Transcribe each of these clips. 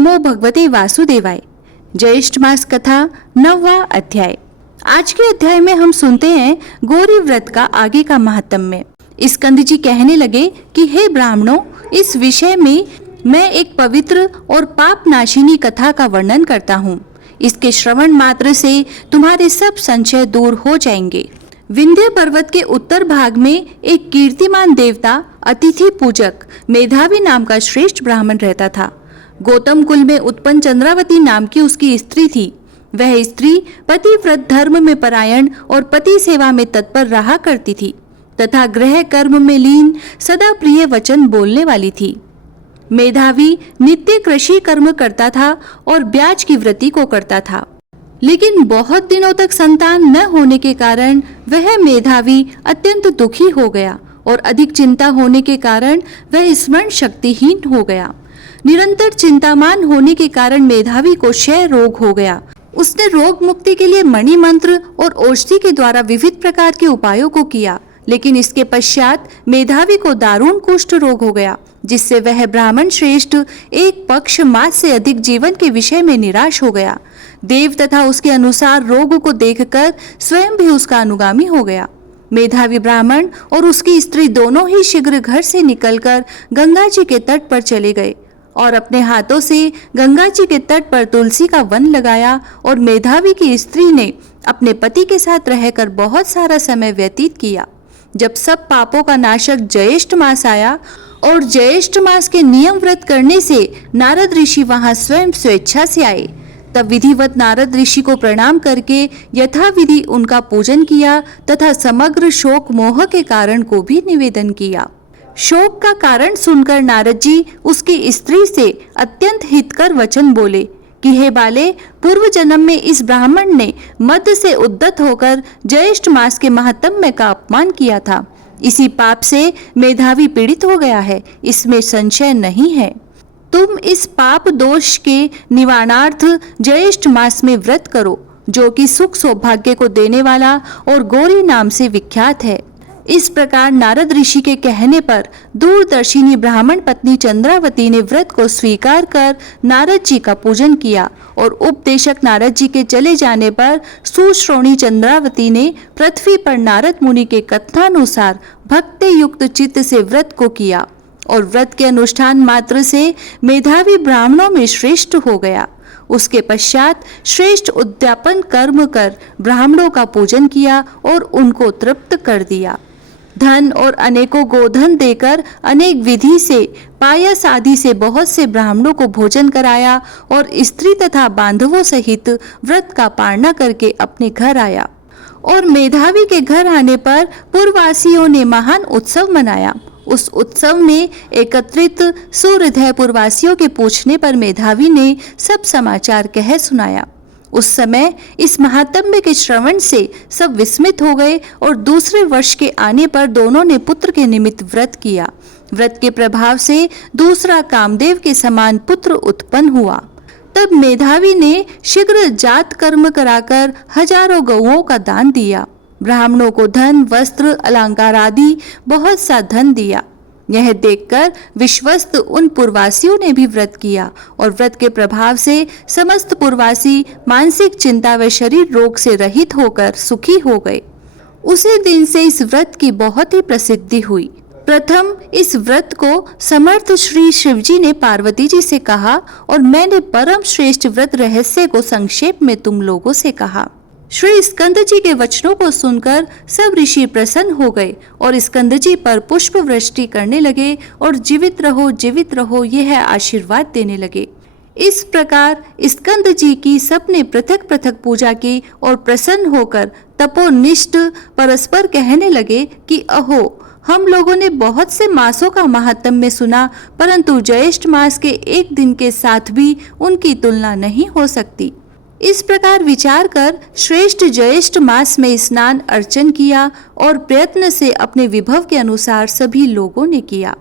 नमो भगवते वासुदेवाय। ज्येष्ठ मास कथा 9वां अध्याय। आज के अध्याय में हम सुनते हैं गौरी व्रत का आगे का महात्म्य। स्कंद जी कहने लगे कि हे ब्राह्मणों, इस विषय में मैं एक पवित्र और पाप नाशिनी कथा का वर्णन करता हूँ। इसके श्रवण मात्र से तुम्हारे सब संशय दूर हो जाएंगे। विंध्य पर्वत के उत्तर भाग में एक कीर्तिमान देवता, अतिथि पूजक मेधावी नाम का श्रेष्ठ ब्राह्मण रहता था। गौतम कुल में उत्पन्न चंद्रावती नाम की उसकी स्त्री थी। वह स्त्री पतिव्रत धर्म में परायण और पति सेवा में तत्पर रहा करती थी तथा गृह कर्म में लीन, सदा प्रिय वचन बोलने वाली थी। मेधावी नित्य कृषि कर्म करता था और ब्याज की वृत्ति को करता था, लेकिन बहुत दिनों तक संतान न होने के कारण वह मेधावी अत्यंत दुखी हो गया और अधिक चिंता होने के कारण वह स्मरण शक्तिहीन हो गया। निरंतर चिंतामान होने के कारण मेधावी को क्षय रोग हो गया। उसने रोग मुक्ति के लिए मणि मंत्र और औषधि के द्वारा विविध प्रकार के उपायों को किया, लेकिन इसके पश्चात मेधावी को दारुण कुष्ठ रोग हो गया, जिससे वह ब्राह्मण श्रेष्ठ एक पक्ष मास से अधिक जीवन के विषय में निराश हो गया। देव तथा उसके अनुसार रोग को देखकर स्वयं भी उसका अनुगामी हो गया। मेधावी ब्राह्मण और उसकी स्त्री दोनों ही शीघ्र घर से निकलकर गंगा जी के तट पर चले गए और अपने हाथों से गंगा जी के तट पर तुलसी का वन लगाया और मेधावी की स्त्री ने अपने पति के साथ रहकर बहुत सारा समय व्यतीत किया। जब सब पापों का नाशक ज्येष्ठ मास आया और ज्येष्ठ मास के नियम व्रत करने से नारद ऋषि वहां स्वयं स्वेच्छा से आए, तब विधिवत नारद ऋषि को प्रणाम करके यथाविधि उनका पूजन किया तथा समग्र शोक मोह के कारण को भी निवेदन किया। शोक का कारण सुनकर नारद जी उसकी स्त्री से अत्यंत हितकर वचन बोले कि हे बाले, पूर्व जन्म में इस ब्राह्मण ने मद से उद्यत होकर ज्येष्ठ मास के महात्म्य का अपमान किया था। इसी पाप से मेधावी पीड़ित हो गया है, इसमें संशय नहीं है। तुम इस पाप दोष के निवारणार्थ ज्येष्ठ मास में व्रत करो, जो कि सुख सौभाग्य को देने वाला और गौरी नाम से विख्यात है। इस प्रकार नारद ऋषि के कहने पर दूरदर्शिनी ब्राह्मण पत्नी चंद्रावती ने व्रत को स्वीकार कर नारद जी का पूजन किया और उपदेशक नारद जी के चले जाने पर सुश्रोणी चंद्रावती ने पृथ्वी पर नारद मुनि के कथनानुसार भक्ति युक्त चित्त से व्रत को किया और व्रत के अनुष्ठान मात्र से मेधावी ब्राह्मणों में श्रेष्ठ हो गया। उसके पश्चात श्रेष्ठ उद्यापन कर्म कर ब्राह्मणों का पूजन किया और उनको तृप्त कर दिया। धन और अनेकों गोधन देकर अनेक विधि से पायस आदि से बहुत से ब्राह्मणों को भोजन कराया और स्त्री तथा बांधवों सहित व्रत का पारणा करके अपने घर आया। और मेधावी के घर आने पर पूर्ववासियों ने महान उत्सव मनाया। उस उत्सव में एकत्रित सुहृदय पूर्ववासियों के पूछने पर मेधावी ने सब समाचार कह सुनाया। उस समय इस महात्म्य के श्रवण से सब विस्मित हो गए और दूसरे वर्ष के आने पर दोनों ने पुत्र के निमित्त व्रत किया। व्रत के प्रभाव से दूसरा कामदेव के समान पुत्र उत्पन्न हुआ। तब मेधावी ने शीघ्र जात कर्म कराकर हजारों गौओं का दान दिया। ब्राह्मणों को धन, वस्त्र, अलंकार आदि बहुत सा धन दिया। यह देखकर विश्वस्त उन पूर्ववासियों ने भी व्रत किया और व्रत के प्रभाव से समस्त पूर्ववासी मानसिक चिंता व शरीर रोग से रहित होकर सुखी हो गए। उसी दिन से इस व्रत की बहुत ही प्रसिद्धि हुई। प्रथम इस व्रत को समर्थ श्री शिवजी ने पार्वती जी से कहा और मैंने परम श्रेष्ठ व्रत रहस्य को संक्षेप में तुम लोगों से कहा। श्री स्कंद जी के वचनों को सुनकर सब ऋषि प्रसन्न हो गए और स्कंद जी पर पुष्प वृष्टि करने लगे और जीवित रहो यह आशीर्वाद देने लगे। इस प्रकार स्कंद जी की सबने पृथक पृथक पूजा की और प्रसन्न होकर तपोनिष्ठ परस्पर कहने लगे कि अहो, हम लोगों ने बहुत से मासों का महात्म्य सुना, परंतु ज्येष्ठ मास के एक दिन के साथ भी उनकी तुलना नहीं हो सकती। इस प्रकार विचार कर श्रेष्ठ ज्येष्ठ मास में स्नान अर्चन किया और प्रयत्न से अपने विभव के अनुसार सभी लोगों ने किया।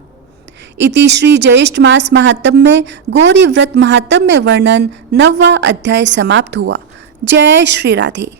इति श्री ज्येष्ठ मास महात्म्य गौरी व्रत महात्म्य वर्णन 9वां अध्याय समाप्त हुआ। जय श्री राधे।